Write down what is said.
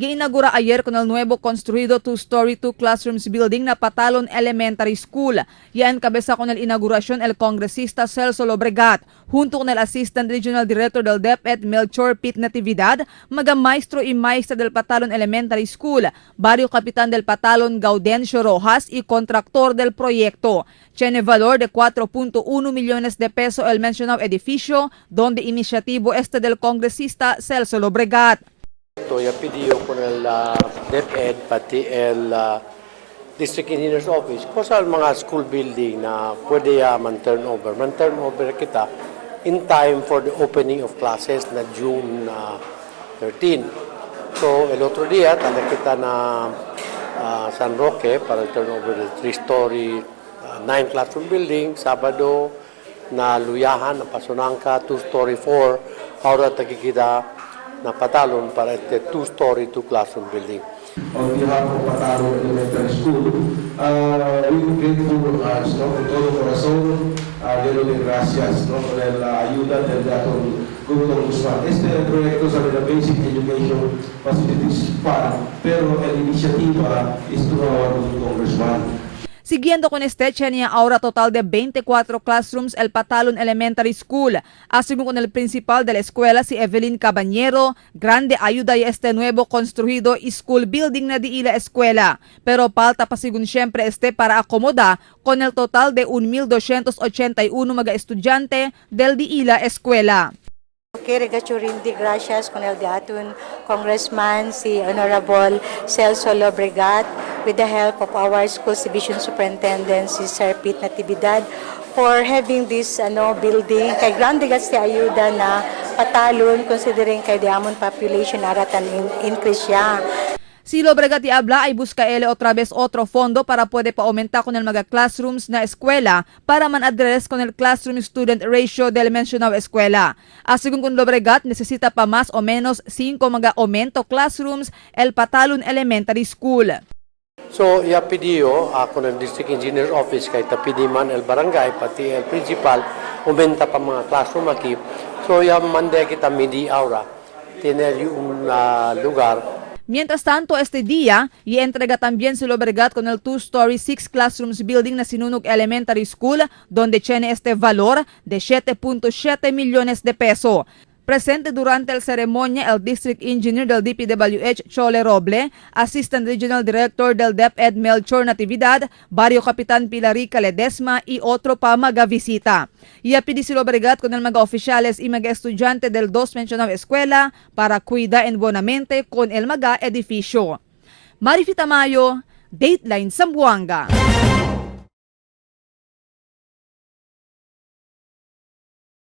Giinagura ayer con el nuevo construido two-story, two classrooms building na Patalon Elementary School. Yan cabeza con el inauguración el congresista Celso Lobregat, junto con el Assistant Regional Director del DepEd Melchor Pit Natividad, maestro y maestra del Patalon Elementary School, barrio capitán del Patalon Gaudencio Rojas y contractor del proyecto. Tiene valor de 4.1 millones de pesos el mencionado edificio, donde iniciativo este del congresista Celso Lobregat. Ya pidió con el DepEd pati el District Engineer's Office kung saan mga school building na pwede man-turnover. Man-turnover kita in time for the opening of classes na June 13. So, el otro día, tala kita na San Roque para turnover the 3-story, 9 classroom building. Sabado, na Luyahan, na Pasunangka, 2-story, 4. Ahora tagikita na Patalon para este 2-story, 2-classroom building. On behalf of Patalon Elementary School, we're grateful con todo corazón, de gracias por la ayuda del Dr. Gutong Guzman. Este proyecto es de Basic Education Facilities Fund, pero la iniciativa es de Gutong Guzman. Siguiendo con este, tenía ahora total de 24 classrooms el Patalon Elementary School. Según con el principal de la escuela, si Evelyn Cabañero, grande ayuda y este nuevo construido school building na di la escuela. Pero falta pa según siempre para acomodar con el total de 1,281 mga estudyante del di la escuela. Quiero rin gracias con el daton Congressman si Honorable Celso Lobregat with the help of our Schools Division Superintendent si Sir Pete Natividad for having this building. Kay grande gas ayuda na Patalon considering kay diamond population aratan increase siya. Si Lobregat y habla ay busca ele otra vez otro fondo para puede pa aumentar con el mga classrooms na eskwela para man-address con el classroom student ratio del mencionado eskwela. Según con Lobregat, necesita pa más o menos 5 mga aumento classrooms el Patalon Elementary School. So, ya pidió con el District Engineer's Office kay tapidi man el barangay pati el principal aumenta pa mga classroom aquí. So, ya mande kita midi aura tener un lugar. Mientras tanto, este día, y entrega también si Lobregat con el two-story, 6 classrooms building na Sinunug Elementary School, donde tiene este valor de 7.7 millones de pesos. Presente durante el ceremonia el District Engineer del DPWH Chole Roble, Assistant Regional Director del DepEd Melchor Natividad, Barrio Capitán Pilarica Ledesma y otro pa magavisita. Pidi si Lobregat con el mga oficiales y mga estudyante del dos mencionado escuela para cuida en bonamente con el mga edificio. Marifita Mayo, Dateline Zamboanga.